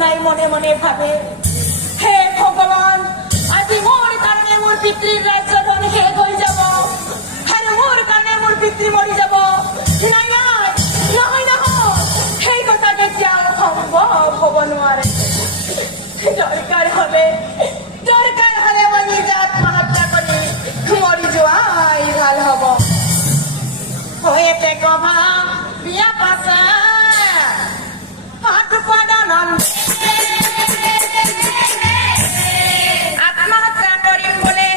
নাই মনে মনে ভাবে হে ভগবান আজি মোর কারণে মোর পিতৃর রাজ্য ধন শেষ হয়ে যাব আর মোর কারণে মোর পিতৃ মরি যাব নাই নাই নহয় নহয় সেই কথা কেতিয়াও সম্ভৱ হব নোৱাৰে দৰকাৰ হলে মই নিজে আত্মহত্যা কৰি মৰি যোৱাই ভাল হব হয়েতে কভা বিয়া পাছে হাত পাদন আত্মহত্যা কৰিম বোলে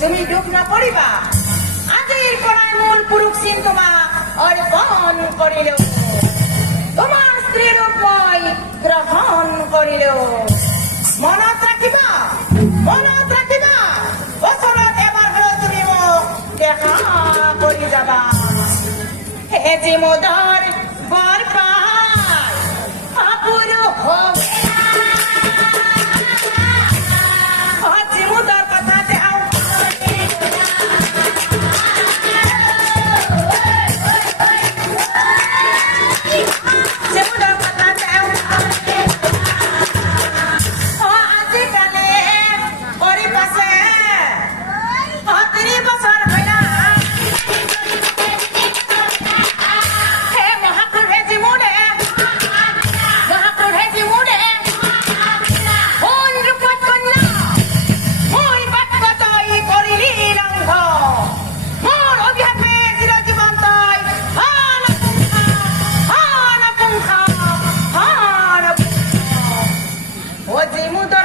তুমি দুখ নকৰিবা আজিৰ পৰাই মূল পুৰুষ চিন তোমাক অৰ্পণ কৰিলো তোমাৰ স্ত্ৰী ৰূপ মই গ্ৰহণ কৰিলো মনত ৰাখিবা বছৰত এবাৰ হলেও তুমি মোক দেখা কৰি যাবা হে জিমোদাৰ বৰ পাই আপুৰু হওক What